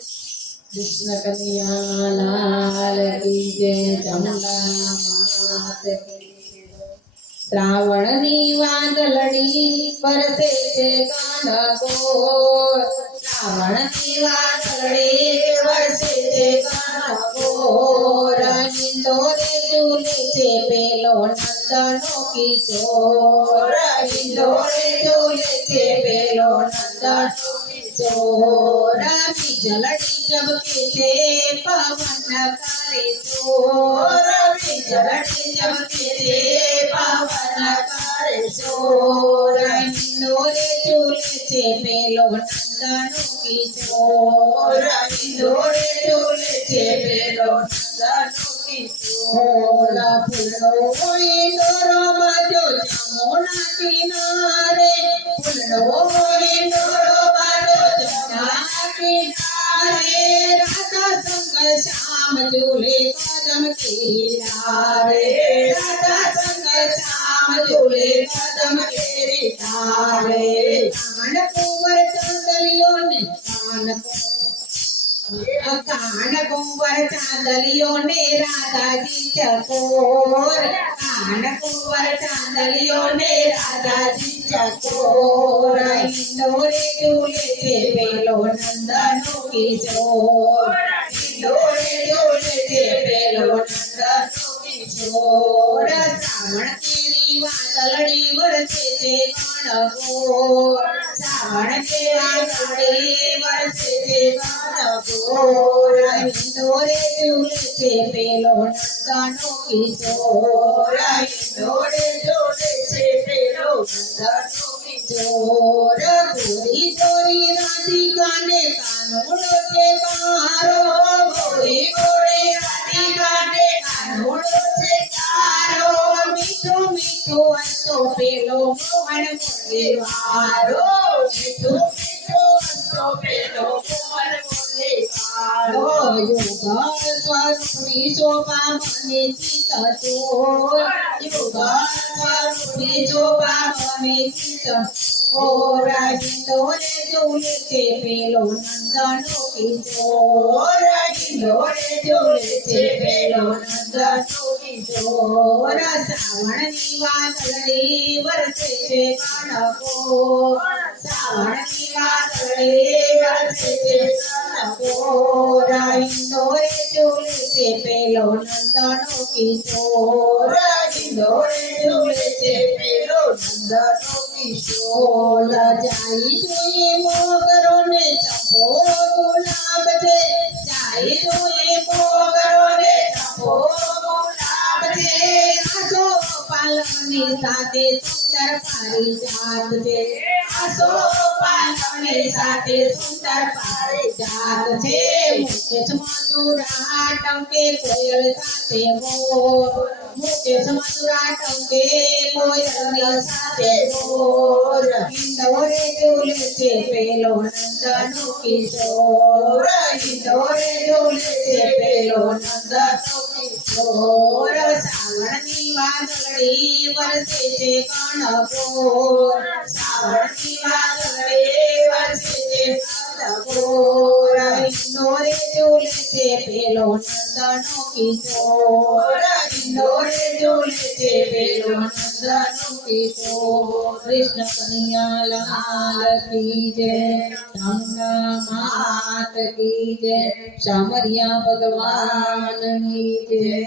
કૃષ્ણ કનૈયા લાલ કી જય ચામુંડા માત. શ્રાવણની વાદળડી પરસે છે વરસે છે ગાંડકો રહીતો રે ઝૂલે છે પેલો નંદનો કિશોર રહીતો રે ઝૂલે છે પેલો નંદનો तोरा बिजल जब गिरे पवन करे तोरा बिजल जब गिरे पवन करे तोरा इंदोरे झूले से मेलो नंदनों की तोरा इंदोरे झूले से मेलो नंदनों की तोरा फूलो इंदोरो मजो जमुना किनारे फूलो इंदोरो श्याम झूले कदम केरे संग श्याम झूले कदम केरे तारे कान कुंवर चांदलियों ने कान कान कुंवर चांदलियों ने राधा जी चकोर कान कुंवर चांदलियों ने राधा जी ચકોર હિંડોરે જોલે છે પેલો નંદનો કિશોર હિંડોરે જોલે છે પેલો નંદનો કિશોર શ્રાવણ કેરી વાદળડી વરસે છે કણકોર શ્રાવણ કે વાદળડી વરસે છે કણકોર હિંડોરે ઝૂલે છે પેલો નંદનો કિશોર. હિંડોરે ઝૂલે છે પેલો નંદનો કિશોર. ગોરી ગોરી રાધિકાને કાનોડો Oh, you're શોભા મને ચિત ચોર યુગલ સ્વરૂપની મને ચિત પેલો નંદનો કિશોર હિંદોરે ઝૂલે છે પેલો નંદનો વરસે છે કણકો શ્રાવણની વાદળડી વરસે છે કણકો હિંદોરે ઝૂલે છે પેલો નંદનો કિશોર હિંદોરે ઝૂલે છે પેલો નંદનો કિશોર જાય જોઈએ મોગરો ને ચંપો છે જાય જોઈએ મોગરો ને ચંપો ગુલાબ છે પાલવની સાથે સુંદર પારિજાત છે આસો પાલવની સાથે સુંદર પારિજાત છે મુકેશ મધુરા ટંકે કોયલ સાથે મોર મુકેશ મધુરા ટંકે કોયલ સાથે મોર હિંદોરે જોલે છે પેલો નંદનો કિશોર હિંદોરે જોલે છે પેલો નંદનો કિશોર વાદળી છે કણકોર સાવણની વાદળી વરસે છે કણકોર હિંદોરે ઝૂલે છે પેલો નંદનો કિશોર હિંદોરે ઝૂલે છે પેલો નંદનો કિશોર કૃષ્ણ કન્યા લાલ જય ચામુંડા માત કી જય. શામરિયા ભગવાન કી જય.